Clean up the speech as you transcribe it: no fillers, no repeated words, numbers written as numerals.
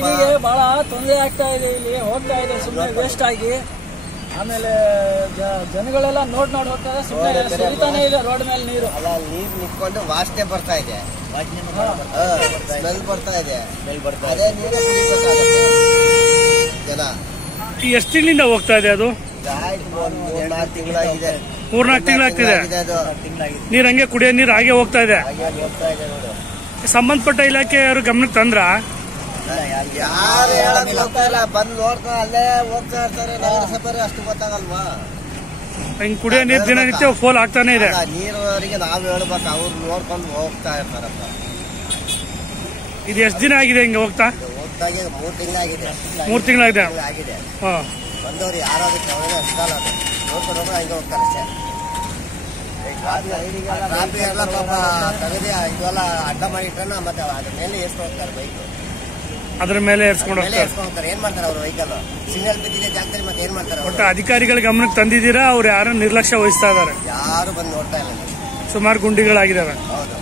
ನೀರಿಗೆ ಬಹಳ ತೊಂದರೆ ಆಗ್ತಾ ಇದೆ, ಇಲ್ಲಿ ಹೋಗ್ತಾ ಇದೆ ಸುಮ್ಮನೆ ವೇಸ್ಟ್ ಆಗಿ. ಆಮೇಲೆ ಜನಗಳೆಲ್ಲ ನೋಡ್ ಹೋಗ್ತಾರೆ, ಸುಮ್ಮನೆ ಸುರಿತಾನೆ ಇದೆ ರೋಡ್ ಮೇಲೆ ನೀರು. ನೀರು ನಿಂತ್ಕೊಂಡು ವಾಸನೆ ಬರ್ತಾ ಇದೆ, ಸ್ಮೆಲ್ ಬರ್ತಾ ಇದೆ. ಅದೇ ನೀರೇ ಜನ. ಎಷ್ಟು ತಿಂಗಳಿಂದ ಹೋಗ್ತಾ ಇದೆ ಅದು? 4 ತಿಂಗಳಾಗಿದೆ. 3-4 ತಿಂಗಳಾಗ್ತಿದೆ. ನೀರ್ ಹಂಗೆ ಕುಡಿಯೋ ನೀರು ಹಾಗೆ ಹೋಗ್ತಾ ಇದೆ. ಸಂಬಂಧಪಟ್ಟ ಇಲಾಖೆಯವರು ಗಮನಕ್ಕೆ ತಂದ್ರ? ಯಾರು ಹೇಳಕ್ ಹೋಗ್ತಾ ಇಲ್ಲ, ಬಂದು ನೋಡ್ತಾ ಅಲ್ಲೇ ಹೋಗ್ತಾ ಇರ್ತಾರೆ. ನಗರಸಭೆ ಅಷ್ಟು ಗೊತ್ತಾಗಲ್ವಾ? ಹಿಂಗ್ ಕುಡಿಯೋ ನೀರು ದಿನನಿತ್ಯ ಫೋಲ್ ಆಗ್ತಾನೆ ಇದೆ. ನೀರವರಿಗೆ ನಾವ್ ಹೇಳ್ಬೇಕು, ಅವ್ರು ನೋಡ್ಕೊಂಡು ಹೋಗ್ತಾ ಇರ್ತಾರಪ್ಪ. ಇದು ಎಷ್ಟು ದಿನ ಆಗಿದೆ ಹಿಂಗೆ ಹೋಗ್ತಾ? 3 ತಿಂಗಳಾಗಿದೆ. 3 ತಿಂಗಳಾಗಿದೆ. ಬಂದವ್ರು ಯಾರಾದ್ರೂ ಅಷ್ಟಲ್ಲ, ನೋಡ್ಕೊಂಡು ಹಂಗೆ ಹೋಗ್ತಾರೆ ಅಷ್ಟೇ. ಟ್ರಾಫಿಕ್ ಎಲ್ಲ ಪಾಪ ತಗದಿ ಇದೆಲ್ಲ ಅಡ್ಡ ಮಾಡಿಟ್ರನ್ನ ಮತ್ತೆ ಅದ್ರ ಮೇಲೆ ಏರ್ಸ್ಕೊಂಡು ಹೋಗ್ತಾರೆ ಬೈಕ್. ಅದ್ರ ಮೇಲೆ ಏರ್ಸ್ಕೊಂಡು ಹೋಗ್ತಾರೆ. ಏನ್ ಮಾಡ್ತಾರೆ ಅವ್ರು? ವೆಹಿಕಲ್ ಸಿಗ್ನಲ್ ಬಿದ್ದಿದೆ ಜಾಗದಲ್ಲಿ ಮತ್ತೆ ಏನ್ ಮಾಡ್ತಾರೆ? ಒಟ್ಟು ಅಧಿಕಾರಿಗಳ ಗಮನಕ್ಕೆ ತಂದಿದ್ದೀರಾ? ಅವ್ರು ಯಾರು ನಿರ್ಲಕ್ಷ್ಯ ವಹಿಸ್ತಾ ಇದಾರೆ? ಯಾರು ಬಂದು ನೋಡ್ತಾ ಇಲ್ಲ. ಸುಮಾರು ಗುಂಡಿಗಳಾಗಿದ್ದಾವೆ. ಹೌದು.